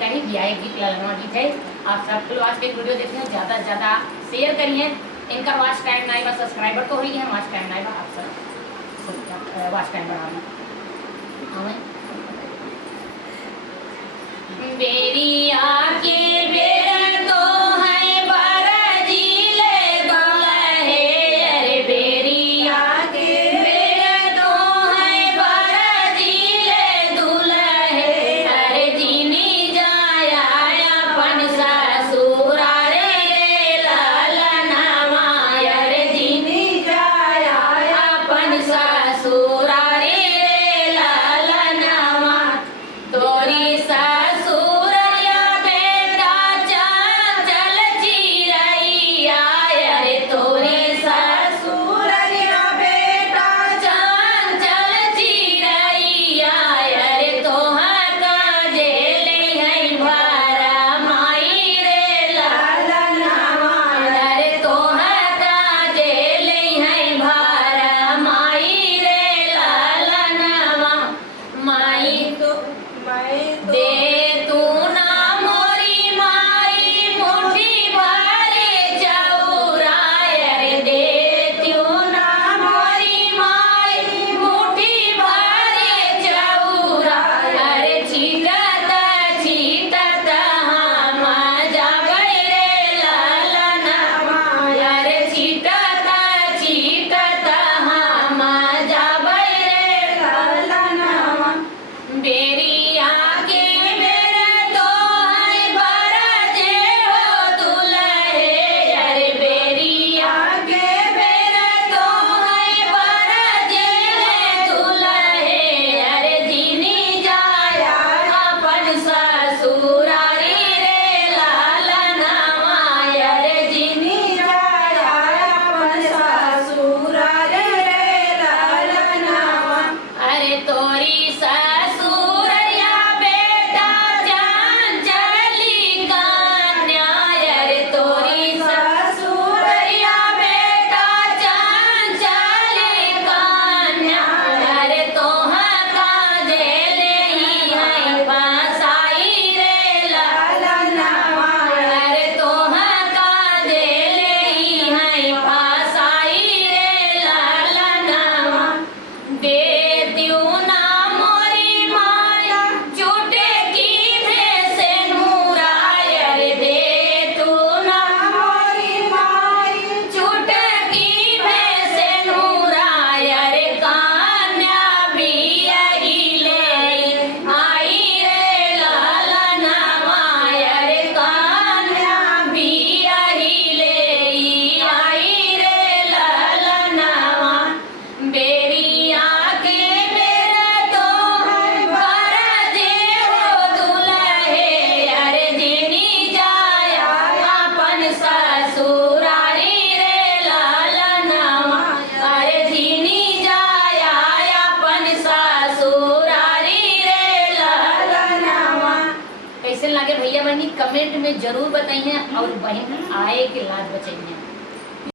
का ही गायक गीत ललनवा गीत है। आप सब लोग आज के वीडियो देखिए, ज़्यादा से ज़्यादा शेयर करिए। इनका वॉच टाइम नहीं बा, सब्सक्राइबर तो हो ही है, वॉच टाइम नहीं बा, आप सब वॉच टाइम बढ़ाना हमें बेरी आके बेर तो है बरजीले दुल्हे, अरे बेरी आके बेर तो है बरजीले दुल्हे, अरे जीनी जाया अपन ससुर रे ललनवा, अरे जीनी जाया अपन ससुर रे ललनवा, तोरी ससुरया बेटा चंचल चिरैया, अरे तोरी ससुरया बेटा चंचल चिरैया, अरे तोहर काजे ले भरा माई रे ललनवा, अरे तोहर काजे ले भरा माई रे ललनवा, माई तो दे तू ना मोरी माई मुट्ठी भरे चौरा, अरे दे तू ना मोरी माई मुट्ठी भरे चौरा, अरे छीटत छीटत हम जाबै रे ललनवा, अरे छीटत छीटत हम जाबै रे ललनवा, बेरी आके बेर तो है बरजे हो दुल्हे, अरे बेरी आके बेर तो है बरजे दुल्हे, अरे जीनी जाया अपन ससुर रे ललनवा, अरे जीनी जाया अपन ससुर रे ललनवा, अरे तोरी ससुरया बेटा चंचली कन्या, अरे तोरी ससुरया बेटा चंचली कन्या, अरे तोहर काजे ले बसाई रे ललनवा, अरे तोहर काजे ले बसाई रे ललनवा, दे दियो ना मोरी माया झूठे की भेसे नूरा, अरे दे तू ना मोरी माई झूठे की भेसे नूरा, अरे कन्या भी यही ले आई रे ललनवा, अरे कन्या भी यही ले आई रे ललनवा, बेरी आके बेर तो है बरजे हो दुल्हे, अरे जीनी जाया अपन ससुर रे ललनवा, अरे जीनी जाया अपन ससुर रे ललनवा। कैसे लगे भैया बहनी कमेंट में जरूर बताइए, और बहन आए के लाज बचाइए।